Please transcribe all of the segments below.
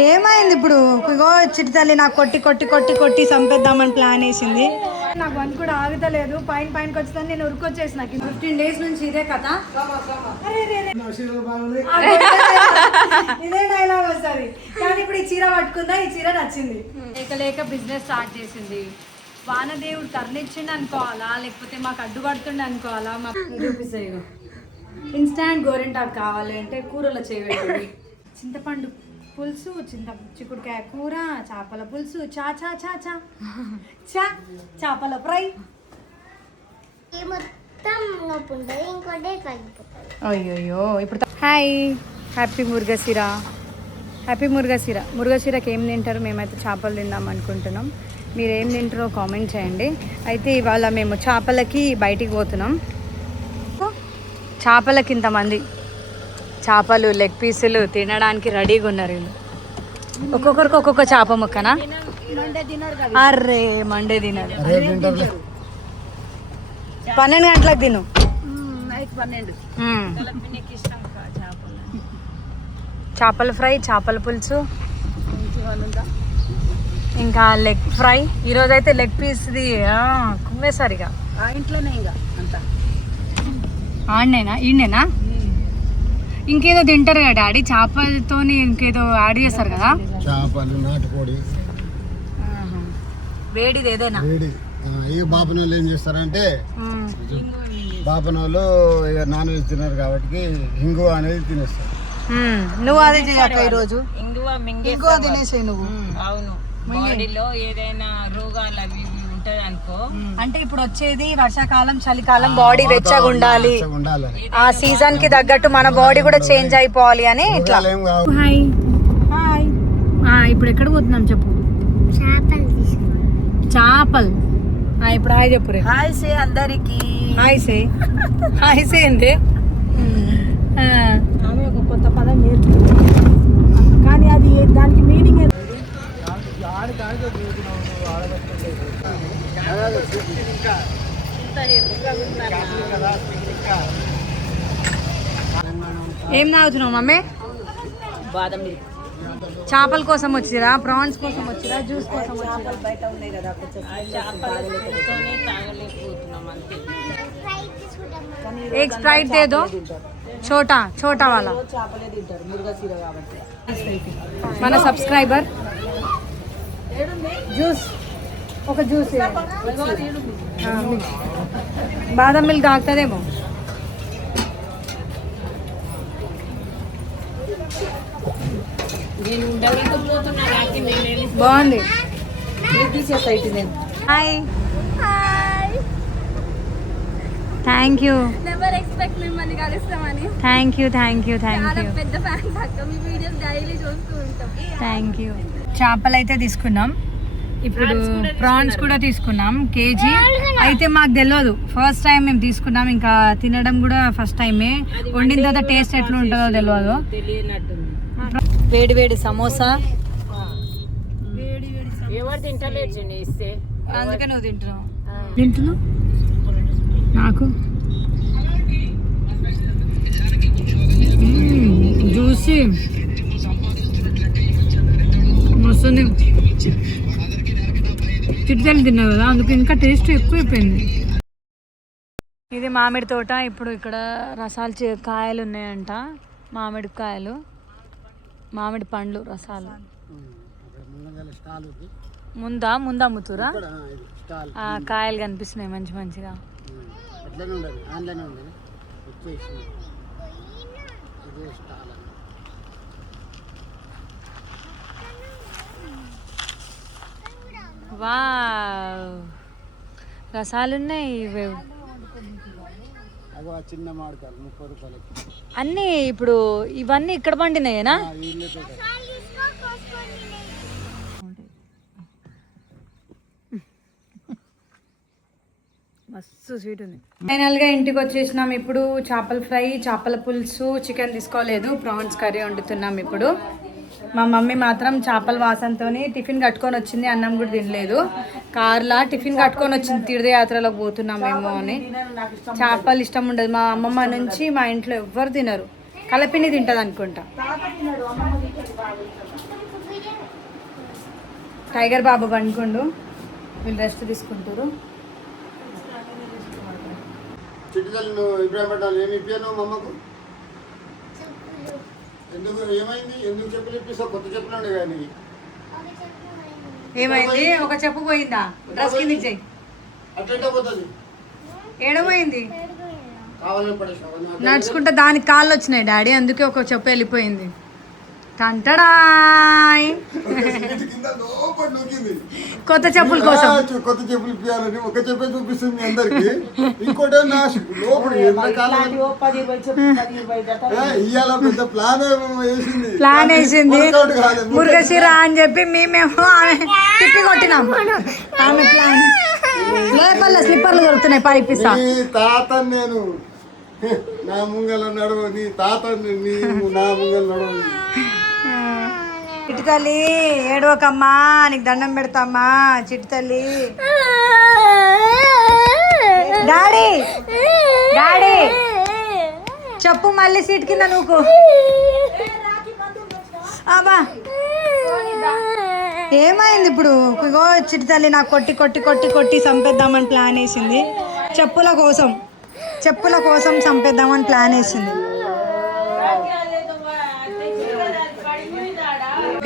ఏమైంది ఇప్పుడు? ఇగో చిట్టి తల్లి నాకు కొట్టి కొట్టి కొట్టి కొట్టి చంపేద్దామని ప్లాన్ వేసింది. నాకు వన్ కూడా ఆగుతలేదు. పైనకి వచ్చేదాన్ని నేను ఉరికొచ్చేసి నాకు 15 days నుంచి ఇదే కథ. ఇదే డైలాగ్ వస్తుంది. కానీ ఇప్పుడు ఈ చీర పట్టుకుందా, ఈ చీర నచ్చింది. లేక బిజినెస్ స్టార్ట్ చేసింది. వానదేవుడు కర్ణించిండి అనుకోవాలా, లేకపోతే మాకు అడ్డుపడుతుండే అనుకోవాలా? మాకు చూపిస్తాయి. ఇన్స్టాంట్ గోరింటాకు కావాలి అంటే కూరలో చేయవేయండి. చింతపండు పులుసు, చిక్కుడుకాయ కూర, చేపల పులుసు, చా చా చా చా చా చేపల ఫ్రై. అయ్యో ఇప్పుడు హాయ్, హ్యాపీ మురుగశిర. హ్యాపీ మురుగశిర. మురుగశిరకి ఏం తింటారు? మేమైతే చేపలు తిందాం అనుకుంటున్నాం. మీరు ఏం తింటారో కామెంట్ చేయండి. అయితే ఇవాళ మేము చేపలకి బయటికి పోతున్నాం. చేపలకి ఇంతమంది చేపలు లెగ్ పీసులు తినడానికి రెడీగా ఉన్నారు వీళ్ళు. ఒక్కొక్కరికి ఒక్కొక్క చేప ముక్కనా? అర్రే మండే తినరు. 12 గంటలకు తిను. చేపల ఫ్రై, చేపల పులుసు, ఇంకా లెగ్ ఫ్రై. ఈరోజు అయితే లెగ్ పీస్ది కుమ్మేసరిగా ఇంట్లోనే ఇంకా అంతా ఆడనేనా ఈడనేనా. ఇంకేదో తింటారు కదా డాడీ, చేపలతో ఇంకేదో యాడ్ చేస్తారు కదా. చేపలు, నాటుకోడి, వేడిది ఏదైనా. బాపనోళ్ళు ఏం చేస్తారంటే, బాపనోళ్ళు నాన్ వెజ్ తిన్నారు కాబట్టి హింగు అనేది తినేస్తారు. నువ్వు అదే చేయక ఈరోజు ఇంగువ తినేసాయి నువ్వు. అవును, బాడీలో ఏదైనా రోగాలు అవి ఉంటది అనుకో. అంటే ఇప్పుడు వచ్చేది వర్షాకాలం, చలికాలం, బాడీ వెచ్చగా ఉండాలి. ఆ సీజన్ కి తగ్గట్టు మన బాడీ కూడా చేంజ్ అయిపోవాలి అని ఇట్లా. Hi hi. ఇప్పుడు ఎక్కడ పోతున్నాం చెప్పు? చేపలు. ఇప్పుడు హాయ్ చెప్పు. హాయ్ సే అందరికి. Hi say. హాయ్ సే ఏంటి? ఆమె ఒక కొత్త పదం నేర్చుకుంది, కానీ అది దానికి మీనింగ్ ఏం తాగుతున్నావు మమ్మీ? బాదం మిల్క్. చేపల కోసం వచ్చిరా, ప్రాన్స్ కోసం వచ్చిరా, జ్యూస్ కోసం వచ్చిరా? బయట ఉన్నాయి కదా, చేపలతోనే తాగలేకపోతున్నాం అంతే. एक स्प्राइट दे दो, छोटा छोटा वाला. చేపలే తింటారు మురుగశిర కాబట్టి. మన సబ్స్క్రైబర్ జ్యూస్, ఒక జ్యూస్ బాదం మిల్క్ తాగుతుందేమో. నేను ఉండలేకపోతున్నా, బాగుంది. తీసేస్తా ఇటు నేను. Hi thank you. Never expect మిమ్మల్ని కలుస్తామని. Thank you thank you thank చాలా యూ పెద్ద ఫ్యాన్స్ అక్క, మీ వీడియోస్ డైలీ చూస్తూ ఉంటాం. Thank you. చేపలు అయితే తీసుకున్నాం, ఇప్పుడు ప్రాన్స్ కూడా తీసుకున్నాం కేజీ. అయితే మాకు తెలియదు, ఫస్ట్ టైం మేము తీసుకున్నాం. ఇంకా తినడం కూడా ఫస్ట్ టైమే. వండిన తర్వాత టేస్ట్ ఎట్లా ఉంటుందో తెలియదు. వేడి వేడి సమోసా. ఎవరు తింటలేదు ఇస్తే, అందుకే నువ్వు తింటున్నావు. నాకు జ్యూసీ వస్తుంది. చిట్టాలు తిన్నావు కదా, అందుకు ఇంకా టేస్ట్ ఎక్కువైపోయింది. ఇది మామిడి తోట. ఇప్పుడు ఇక్కడ రసాలు కాయలు ఉన్నాయంట, మామిడి కాయలు, మామిడి పండ్లు రసాలు. ముందా అమ్ముతురా? కాయలు కనిపిస్తున్నాయి మంచి మంచిగా. వావ్, రసాలున్నాయి అన్నీ. ఇప్పుడు ఇవన్నీ ఇక్కడ పండినాయేనా? మస్తు స్వీట్ ఉంది. ఫైనల్గా ఇంటికి వచ్చేసినాం. ఇప్పుడు చేపల ఫ్రై, చేపల పులుసు, చికెన్ తీసుకోలేదు, ప్రాన్స్ కర్రీ వండుతున్నాం. ఇప్పుడు మా మమ్మీ మాత్రం చేపల వాసనతో టిఫిన్ కట్టుకొని వచ్చింది, అన్నం కూడా తినలేదు. కార్లా టిఫిన్ కట్టుకొని వచ్చింది, తీర్థయాత్రలోకి పోతున్నాం మేము అని. చేపలు ఇష్టం ఉండదు మా అమ్మమ్మ నుంచి, మా ఇంట్లో ఎవ్వరు తినరు. కలపిని తింటది అనుకుంటా. టైగర్ బాబు పండుకుండు, వీళ్ళు రెస్ట్ తీసుకుంటారు. చిట్టుదల్లి నువ్వు ఇబ్రాహిం పట్టాలి ఏమి ఇప్పాను మా అమ్మకు? ఎందుకు ఏమైంది? ఎందుకు చెప్పులు ఇప్పిస్తావు? కొత్త చెప్పులు ఉండే కానీ ఏమైంది? ఒక చెప్పు పోయిందా? డ్రెస్ కిందికి చెయ్యి. అట్లా పోతుంది. ఏడపోయింది? కావాలని పడేసావు. నడుచుకుంటే దానికి కాళ్ళు వచ్చినాయి డాడీ, అందుకే ఒక చెప్పు వెళ్ళిపోయింది. టంటడాయ్. కింద లోపల నూకింది. కొత్త చెప్పుల కోసం కొత్త చెప్పులు ఇప్పించాలని ఒక చెప్పే చూపిస్తుంది మీ అందరికి. ఇంకోటి లోపల ఇవాళ పెద్ద ప్లాన్ వేసింది మురుగశిర అని చెప్పి మేమేమో ఆమె తిప్పి కొట్టినాం. ఆమె ప్లాన్ లోపల స్లిప్పర్లు దొరుకుతున్నాయి పైపిస్తా. తాత నేను నా ముంగల నడవ, నీ తాత నీవు నా ముంగల నడవ. చిట్టు తల్లి ఏడవకమ్మా, నీకు దండం పెడతామ్మా చిట్టు తల్లి. డాడీ డాడీ చెప్పు మళ్ళీ సీట్ కింద నువ్వు. అబ్బా ఏమైంది ఇప్పుడు? ఇగో చిట్టు తల్లి నాకు కొట్టి కొట్టి కొట్టి కొట్టి చంపేద్దామని ప్లాన్ వేసింది. చెప్పుల కోసం చంపేద్దామని ప్లాన్ వేసింది.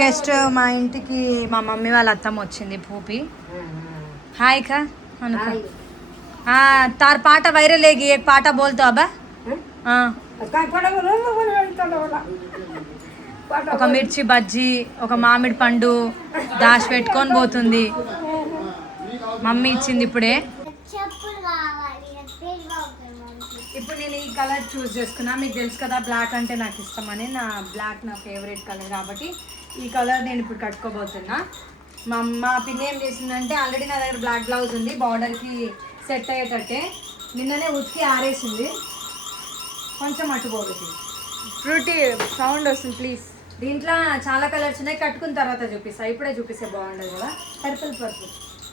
గెస్ట్ మా ఇంటికి మా మమ్మీ వాళ్ళ అత్తమ్మ వచ్చింది పూపి. హాయ్ కా అనుకో. तार पाटा वायरल है एक पाटा बोलतो अबा ఒక మిర్చి బజ్జీ ఒక మామిడి పండు దాచి పెట్టుకొని పోతుంది. మమ్మీ ఇచ్చింది ఇప్పుడే. ఇప్పుడు నేను ఈ కలర్ చూస్ చేసుకున్నా. మీకు తెలుసు కదా బ్లాక్ అంటే నాకు ఇష్టమని, బ్లాక్ నా ఫేవరెట్ కలర్ కాబట్టి ఈ కలర్ నేను ఇప్పుడు కట్టుకోబోతున్నా. మా పిన్ని ఏం చేసిందంటే ఆల్రెడీ నా దగ్గర బ్లాక్ బ్లౌజ్ ఉంది, బార్డర్కి సెట్ అయ్యేటట్టే నిన్ననే ఉతికి ఆరేసింది. కొంచెం అట్టుకోవచ్చు. ఫ్రూటీ సౌండ్ వస్తుంది ప్లీజ్. దీంట్లో చాలా కలర్స్ ఉన్నాయి, కట్టుకున్న తర్వాత చూపిస్తాను. ఇప్పుడే చూపిస్తే బాగుండదు కదా. పర్పుల్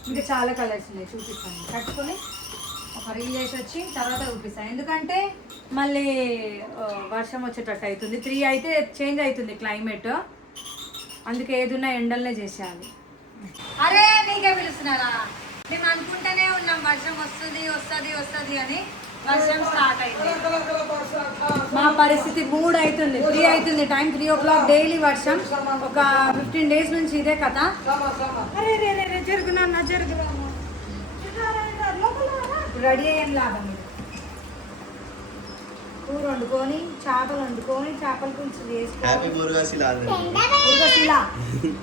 ఇంకా చాలా కలర్స్ ఉన్నాయి, చూపిస్తాను. కట్టుకొని ఒక రీల్ చేసి వచ్చి తర్వాత చూపిస్తాను. ఎందుకంటే మళ్ళీ వర్షం వచ్చేటట్టు అవుతుంది. 3 అయితే చేంజ్ అవుతుంది క్లైమేట్, అందుకే ఏదున్నా ఎండల్నే చేసేయాలి. అరే నీకే పిలుస్తున్నారా? మేము అనుకుంటూనే ఉన్నాం వర్షం వస్తుంది వస్తుంది వస్తుంది అని. వర్షం స్టార్ట్ అయింది. మా పరిస్థితి 3 అవుతుంది, 3 అవుతుంది, టైం 3 o'clock డైలీ వర్షం. ఒక 15 days నుంచి ఇదే కథ. అరే రే రే జరుగునా జరుగునా రెడీ అయ్యేం లాభం. కూర వండుకొని చేపలు వండుకొని చేపల పులుసు వేసుకోవాలి.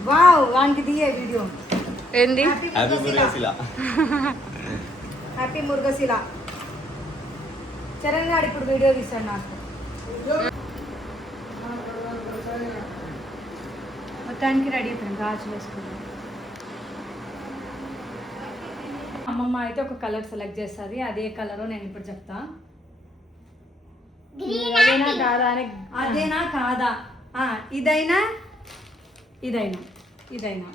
వావ్ వానికి తీయే వీడియో ఏంది హ్యాపీ మురుగశిల. చరణ్ గారు ఇప్పుడు వీడియో తీస్తాడు నాకు. మొత్తానికి రెడీ అయిపోయింది, గాజు వేసుకున్నాం. అమ్మమ్మ అయితే ఒక కలర్ సెలెక్ట్ చేస్తుంది, అదే కలర్ నేను ఇప్పుడు చెప్తా. అదేనా కాదా అని, అదేనా కాదా, ఇదైనా ఇదైనా ఇదైనా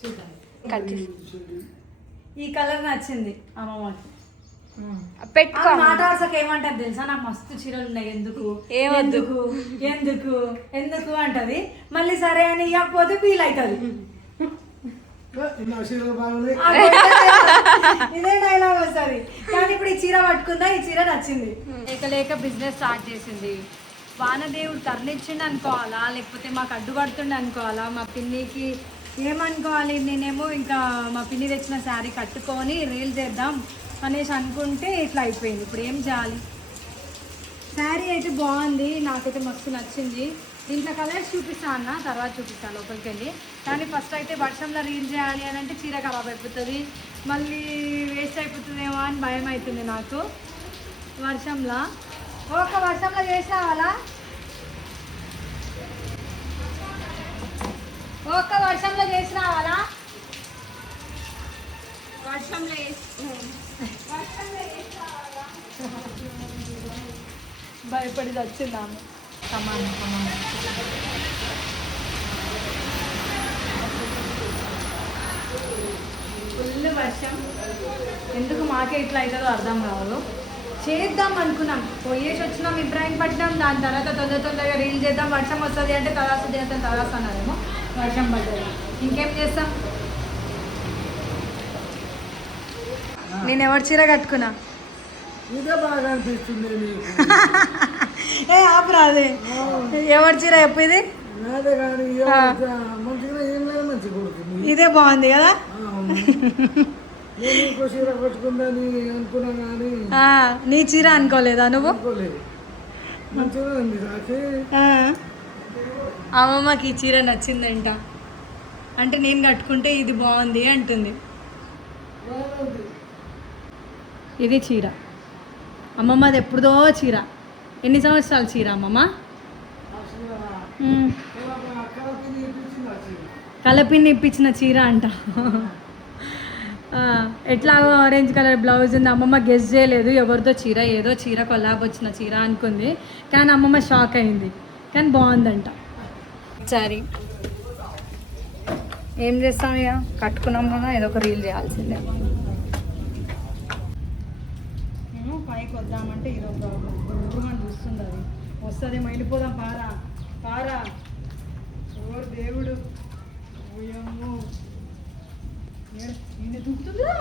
చూద్దాం. ఈ కలర్ నచ్చింది అమ్మమ్మకి. పెట్టుకో. నాటార్సకి ఏమంటారు తెలుసా? నాకు మస్తు చీరలు ఉన్నాయి, ఎందుకు ఎందుకు ఎందుకు ఎందుకు అంటది. మళ్ళీ సరే అని ఇవ్వకపోతే ఫీల్ అవుతుంది. ఇదే డైలాగ్ వస్తుంది. కానీ ఇప్పుడు ఈ చీర పట్టుకుందా, ఈ చీర నచ్చింది. లేక లేక బిజినెస్ స్టార్ట్ చేసింది. వానదేవుడు కరుణించిండు అనుకోవాలా, లేకపోతే మాకు అడ్డుపడుతుండే అనుకోవాలా, మా పిన్నికి ఏమనుకోవాలి? నేనేమో ఇంకా మా పిన్ని తెచ్చిన శారీ కట్టుకొని రీల్ చేద్దాం అనేసి అనుకుంటే ఇట్లా అయిపోయింది. ఇప్పుడు ఏం చేయాలి? శారీ అయితే బాగుంది, నాకైతే మస్తు నచ్చింది. దీంట్లో కలర్స్ చూపిస్తాను అన్న, తర్వాత చూపిస్తాను లోపలికి వెళ్ళి. కానీ ఫస్ట్ అయితే వర్షంలో రీల్ చేయాలి అని అంటే చీర ఖరాబ్ అయిపోతుంది, మళ్ళీ వేస్ట్ అయిపోతుందేమో అని భయం అవుతుంది నాకు. వర్షంలో వర్షంలో చేసి రావాలా? వర్షంలో చేసి రావాలా? వర్షంలో భయపడి వచ్చిందాము. సమానం ఫుల్ వర్షం. ఎందుకు మాకే ఇట్లా అవుతుందో అర్థం కాదు. చేద్దాం అనుకున్నాం, పోయేసి వచ్చినాం ఇబ్రాహీంపట్నం. దాని తర్వాత తొందరగా రీల్ చేద్దాం, వర్షం వస్తుంది అంటే తరాస చేద్దాం, తరాస అన్నారేమో, వర్షం పడ్డది. ఇంకేం చేస్తాం? నేను ఎవరి చీర కట్టుకున్నా? ఇదే బాగా అనిపిస్తుంది నీకు. ఏ ఆపరాదే, ఎవరి చీర చెప్పు ఇది? నాదే కానీ మంచిగా ఏం లేదు, మంచిగా కొడుతుంది. ఇదే బాగుంది కదా. నేను ఇంకో చీర కట్టుకుందని అనుకున్నా కానీ నీ చీర అనుకోలేదా నువ్వు? అనుకోలేదు. మంచిగా ఉంది రాకే. అమ్మమ్మకి ఈ చీర నచ్చిందంట, అంటే నేను కట్టుకుంటే ఇది బాగుంది అంటుంది. ఇది చీర అమ్మమ్మది, ఎప్పుడుదో చీర. ఎన్ని సంవత్సరాల చీర అమ్మమ్మ? కలపిన్ని ఇప్పించిన చీర అంట. ఎట్లాగో ఆరెంజ్ కలర్ బ్లౌజ్ ఉంది. అమ్మమ్మ గెస్ చేయలేదు ఎవరితో చీర, ఏదో చీర కొల్లాబ్ వచ్చిన చీర అనుకుంది, కానీ అమ్మమ్మ షాక్ అయింది. కానీ బాగుందంట. సరే ఏం చేస్తాం, ఇక కట్టుకున్నాం కదా, ఏదో ఒక రీల్ చేయాల్సిందే. నేను పైకి వద్దామంటే ఈరోజు గురుమని చూస్తుంది, అది వస్తుంది. వెళ్ళిపోదాం, పారా పారా. ఓ దేవుడు, ఓయమ్మో నిన్ను దుక్కుతుందిరా.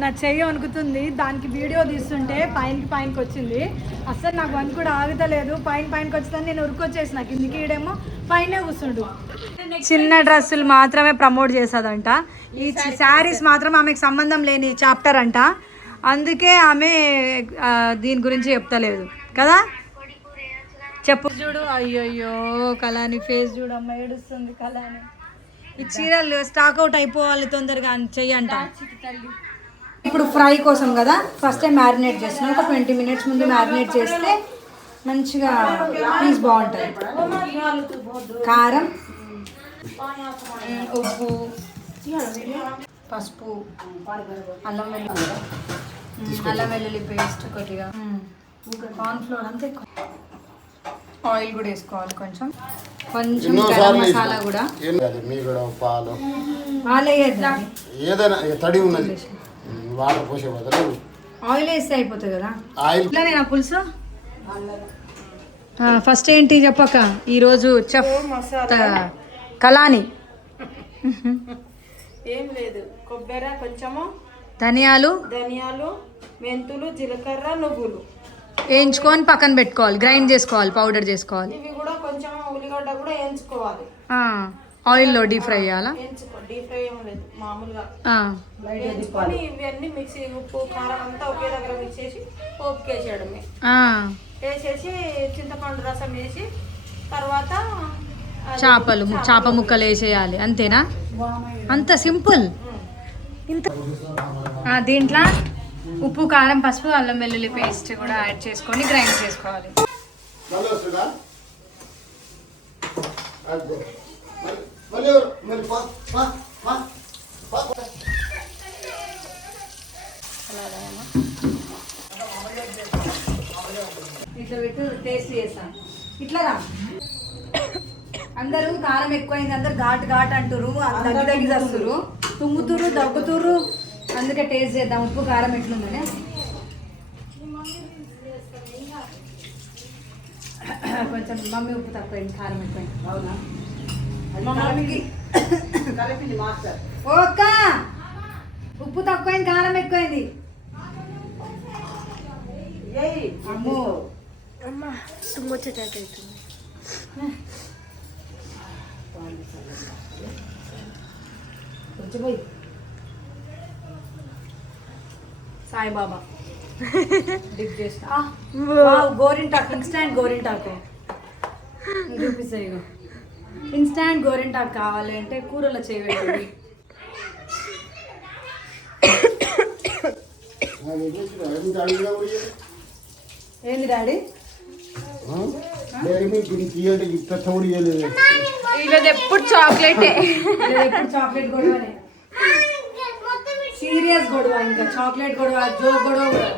నా చెయ్యి వణుకుతుంది, దానికి వీడియో తీస్తుంటే పైనకి వచ్చింది. అసలు నాకు వన్ కూడా ఆగుతలేదు. పైనకి వచ్చిందని నేను ఉరుకొచ్చేసి, నాకు కిందికి ఈడేమో పైనే కూర్చుండు. చిన్న డ్రెస్సులు మాత్రమే ప్రమోట్ చేసేదంట. ఈ శారీస్ మాత్రం ఆమెకు సంబంధం లేని చాప్టర్ అంట, అందుకే ఆమె దీని గురించి చెప్తలేదు కదా. చెప్పు చూడు. అయ్యయ్యో కళాని ఫేస్ చూడు, అమ్మ ఏడుస్తుంది కళాని. ఈ చీరలు స్టాక్ అవుట్ అయిపోవాలి తొందరగా అని చెయ్యంట. ఇప్పుడు ఫ్రై కోసం కదా, ఫస్ట్ టైం మ్యారినేట్ చేస్తున్నాం. ఒక 20 minutes ముందు మ్యారినేట్ చేస్తే మంచిగా పీస్ బాగుంటుంది. కారం, ఉప్పు, పసుపు, అల్లం వెల్లుల్లి పేస్ట్ కొద్దిగా, కార్న్ఫ్లోర్ అంతే. ఆయిల్ కూడా వేసుకోవాలి కొంచెం గరం మసాలా కూడా. పాలు పాలేయద్దు, ఏదైనా తడి ఉన్నది, వాటర్ పోసే బదులు ఆయిల్ వేస్తే అయిపోతుంది కదా. ఆయిల్ ఇట్లానే నా పులుసు. ఫస్ట్ ఏంటి చెప్పక, ఈరోజు చెఫ్ కళాని. ఏం లేదు, కొబ్బరి కొంచెము, ధనియాలు, మెంతులు, జీలకర్ర, నువ్వులు వేయించుకొని పక్కన పెట్టుకోవాలి, గ్రైండ్ చేసుకోవాలి, పౌడర్ చేసుకోవాలి. ఇవి కూడా కొంచెం ఉల్లిగడ్డ కూడా వేయించుకోవాలి. ఆయిల్లో డీప్ ఫ్రై చేయాలా? డీప్ ఫ్రై ఏం లేదు, మామూలుగా వేయించుకొని ఇవన్నీ మిక్సీ, ఉప్పు కారం అంతా ఒకే దగ్గర మిక్స్ చేసి పోపుకి వేసేయడమే. వేసేసి చింతపండు రసం వేసి తర్వాత చేప ముక్కలు వేసేయాలి, అంతేనా? అంత సింపుల్. ఇంత దీంట్లో ఉప్పు, కారం, పసుపు, అల్లం వెల్లుల్లి పేస్ట్ కూడా యాడ్ చేసుకొని గ్రైండ్ చేసుకోవాలి. ఇట్లా పెట్టు, టేస్ట్ చేస్తాను. ఇట్లా రా. అందరూ కారం ఎక్కువైంది, అందరు ఘాట్ అంటారు, దగ్గి వస్తురు, తుమ్ముతురు, దగ్గుతురు. అందుకే టేస్ట్ చేద్దాం ఉప్పు కారం ఎట్లుందని. కొంచెం మమ్మీ ఉప్పు తక్కువైంది, కారం ఎక్కువైంది. అవునా? ఓక ఉప్పు తక్కువైంది, కారం ఎక్కువైంది. అమ్మో అమ్మ తుమ్మొచ్చేటట్టు అవుతుంది. కొంచెం పోయి సాయిబాబా డిప్ చేస్తా. గోరింటాకు, ఇన్స్టాంట్ గోరింటాకు చూపిస్తాయి. ఇన్స్టాంట్ గోరింటాకు కావాలి అంటే కూరలో చేయవేయండి. ఏంది డాడీ? ఈరోజు ఎప్పుడు చాక్లెటే, ఎప్పుడు చాక్లెట్ గొడవనే, సీరియస్ గొడవ, ఇంకా చాక్లెట్ గొడవ, జోక్ గొడవ కూడా.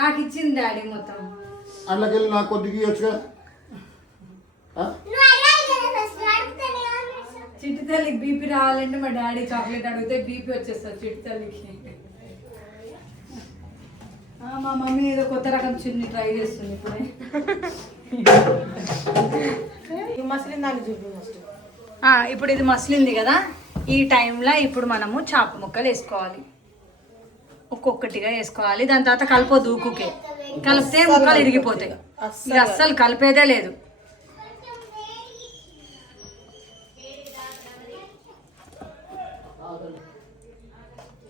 నాకు ఇచ్చింది డాడీ మొత్తం. అందులోకెళ్ళి నాకు కొద్దిగా ఇవ్వచ్చుగా. చిట్టి తల్లికి బీపీ రావాలంటే మా డాడీ చాక్లెట్ అడిగితే బీపీ వచ్చేస్తుంది చిట్టి తల్లికి. మా మమ్మీ ఏదో కొత్త రకం చిన్ని ట్రై చేస్తుంది ఇప్పుడే. ఈ మసిలిన దాన్ని చూపి ఫస్ట్. ఇప్పుడు ఇది మసిలింది కదా, ఈ టైంలో ఇప్పుడు మనము చాప ముక్కలు వేసుకోవాలి. ఒక్కొక్కటిగా వేసుకోవాలి. దాని తర్వాత కలిపొద్దు, ఊకుకే కలిపితే ముక్కలు ఇరిగిపోతాయి. ఇది అస్సలు కలిపేదే లేదు.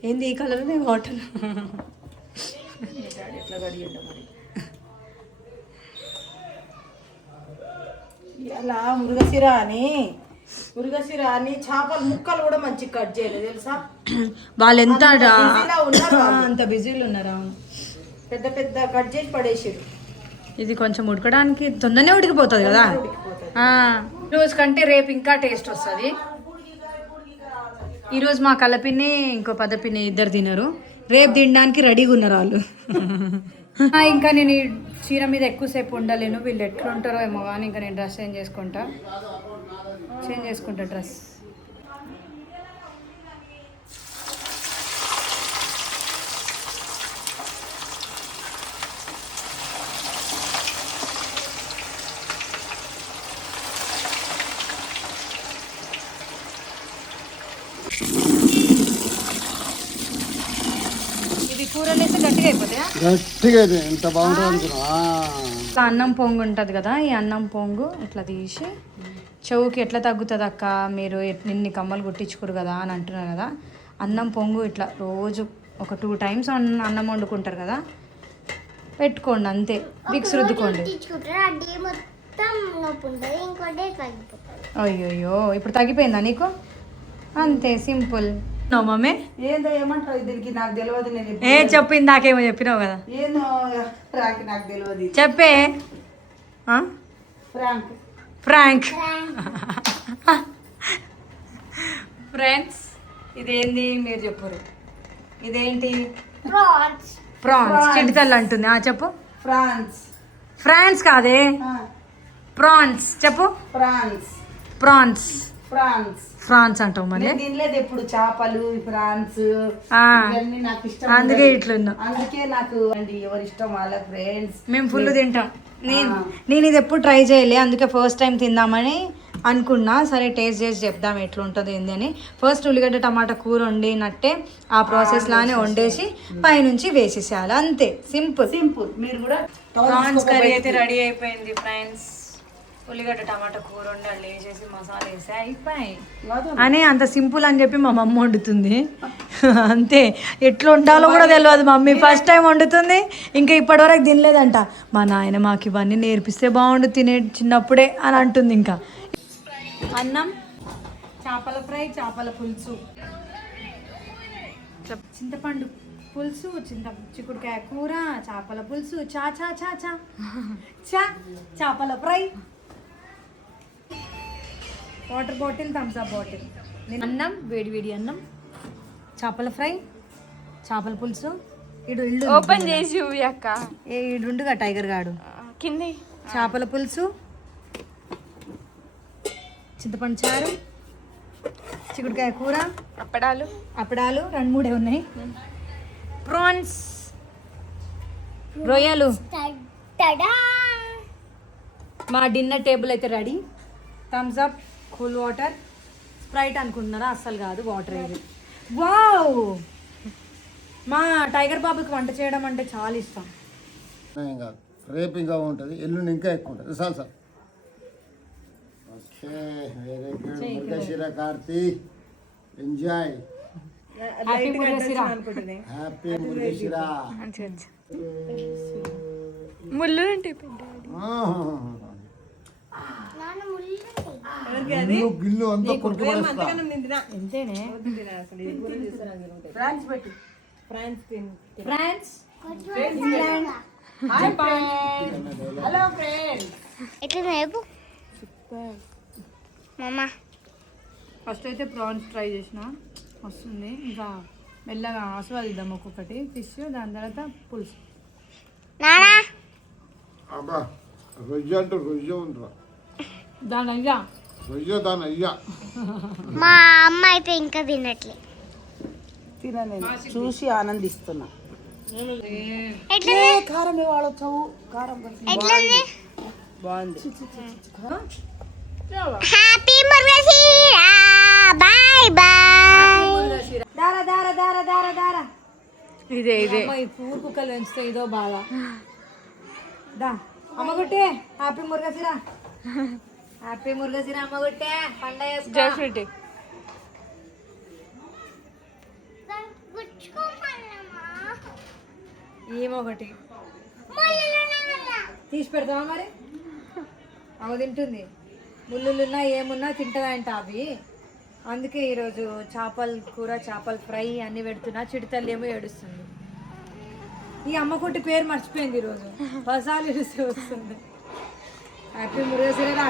ఏంది ఈ కలర్ వాటర్ ఎట్లా కడిగేద్దాం మరి. ఇలా మురుగశిర అని చేపల ముక్కలు కూడా మంచిగా కట్ చేయలేదు తెలుసా. వాళ్ళు ఎంత ఉన్నారు, అంత బిజీలు ఉన్నారు. పెద్ద పెద్ద కట్ చేసి పడేసారు. ఇది కొంచెం ఉడకడానికి తొందరనే ఉడికిపోతుంది కదా. రోజు కంటే రేపు ఇంకా టేస్ట్ వస్తుంది. ఈరోజు మా కలపిన్ని ఇంకో పదపిన్ని ఇద్దరు తినరు. రేపు తినడానికి రెడీగా ఉన్నారు వాళ్ళు. ఇంకా నేను ఈ చీర మీద ఎక్కువసేపు ఉండలేను. వీళ్ళు ఎట్లుంటారో ఏమో కానీ ఇంకా నేను డ్రెస్ చేంజ్ చేసుకుంటా డ్రెస్. ఇది కూరలు వేస్తే గట్టిగా అయిపోతాయా? గట్టిగా అయితే ఎంత బాగుంటుంది అనుకున్నా. అన్నం పొంగు ఉంటుంది కదా, ఈ అన్నం పొంగు ఇట్లా తీసి చెవుకి ఎట్లా తగ్గుతుంది అక్క, మీరు నిన్ని కమ్మలు కుట్టించుకోరు కదా అని అంటున్నారు కదా. అన్నం పొంగు ఇట్లా రోజు ఒక 2 times అన్నం వండుకుంటారు కదా, పెట్టుకోండి అంతే. విక్స్ రుద్దుకోండి. అయ్యో ఇప్పుడు తగ్గిపోయిందా నీకు? అంతే సింపుల్. నో మమ్మీ ఏందో ఏమంటారు దీనికి, నాకు తెలియదు. నేను చెప్పింది నాకేమో చెప్పినావు కదా. ఏందో నాకు తెలియదు. చెప్పే. ఫ్రాంక్ ఫ్రెండ్స్, ఇదేంది మీరు చెప్పరు. ఇదేంటి? ప్రాన్స్. చిటితల్లి అంటుంది. చెప్పు. ఫ్రాన్స్ కాదే, ప్రాన్స్ చెప్పు. ఫ్రాన్స్ అంటావు మరి. తినలేదు ఎప్పుడు చేపలు, ఫ్రాన్స్ ఇవన్నీ నాకు ఇష్టం. అందుకే ఇట్లున్నా. అందుకే నాకు అండి ఎవరి ఇష్టం వాళ్ళ ఫ్రెండ్స్. మేము ఫుల్ తింటాం. నేను ఇది ఎప్పుడు ట్రై చేయలే, అందుకే ఫస్ట్ టైం తిందామని అనుకున్నా. సరే టేస్ట్ చేసి చెప్దాం ఎట్లుంటుంది ఏంది అని. ఫస్ట్ ఉల్లిగడ్డ టమాటా కూర వండినట్టే ఆ ప్రాసెస్ లానే వండేసి పైనుంచి వేసేసేయాలి, అంతే. సింపుల్. మీరు కూడా ప్రాన్స్ కర్రీ అయితే రెడీ అయిపోయింది ఫ్రెండ్స్. ఉల్లిగడ్డ టమాటా కూర వండి అట్లా వేసేసి మసాలా వేసి అయిపోయి అని అంత సింపుల్ అని చెప్పి మా మమ్మ వండుతుంది. అంతే, ఎట్లా వండాలో కూడా తెలియదు. మమ్మీ ఫస్ట్ టైం వండుతుంది, ఇంకా ఇప్పటివరకు తినలేదంట. మా నాయన మాకు ఇవన్నీ నేర్పిస్తే బాగుండు తినే చిన్నప్పుడే అని అంటుంది. ఇంకా అన్నం, చేపల ఫ్రై, చేపల పులుసు, చింతపండు పులుసు, చిక్కుడుకాయ కూర, చేపల పులుసు, చేపల fry, water bottle, Thums Up bottle, అన్నం, వేడి అన్నం, చేపల ఫ్రై, చేపల పులుసు. ఇల్లు ఓపెన్ చేసి అక్క. ఈడుండుగా టైగర్ గాడు కింద. చేపల పులుసు, చింతపండు చారు, చిక్కుడుకాయ కూర, అప్పడాలు 2-3 ఉన్నాయి, ప్రాన్స్, రొయ్యలు. మా డిన్నర్ టేబుల్ అయితే ready. Thums Up, cool water, Sprite అనుకుంటున్నారా? అస్సలు కాదు, వాటర్ ఇది. వావ్, మా టైగర్ బాబుకి వంట చేయడం అంటే చాలా ఇష్టం. రేపు ఇంకా ఉంటుంది, ఎల్లుండి ఇంకా ఎక్కువ ఉంటుంది. Sir okay, very good. Mrigashira Karthi, enjoy. Happy Mrigashira. Happy Mrigashira. ముళ్ళు అంటే గిల్లు అంతా కొట్టుకోలేస్తా. ఎంతేనే ఫ్రాన్స్ పెట్టి ఫ్రాన్స్ హలో ఫ్రెండ్స్. ఎట్లా రేపు మామ ఫస్ట్ అయితే ప్రాన్స్ ట్రై చేసిన, వస్తుంది. ఇంకా మెల్లగా ఆస్వాదిద్దాం ఒక్కొక్కటి. ఫిష్, దాని తర్వాత పులుసు. అబ్బా రొయ్య అంటే రొయ్య ఉండరా దాని ఇంకా అయ్యో దాని అయ్యా మా అమ్మ అయితే ఇంకా తినట్లే. తినలేను, చూసి ఆనందిస్తున్నా. ఎట్లా కారం వాడొచ్చావు, కారం ఎట్లుంది? బాగుంది. Happy Murugashira, bye bye. దారా దారా దారా దారా దారా. ఇదే అమ్మ ఈ పూర్ కుక్కలు పెంచితే ఇదో బాధ. దా అమ్మ గుట్టే హ్యాపీ మురుగసిరా, హ్యాపీ మురుగసిరా అమ్మ గుట్టే పండగ జయఫ్రిటీ. ఏమొకటి తీసి పెడతావా మరి? అవ తింటుంది, ముళ్ళులున్నా ఏమున్నా తింటుందంట అవి. అందుకే ఈరోజు చేపల కూర, చేపల ఫ్రై అన్నీ పెడుతున్నా. చిడితల్లి ఏమో ఏడుస్తుంది. ఈ అమ్మకుంటి పేరు మర్చిపోయింది ఈరోజు, పసాలు వస్తుంది. హ్యాపీ మురుగసిరా.